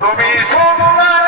তুমি সোমবার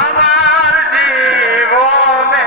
আমার জীবনে।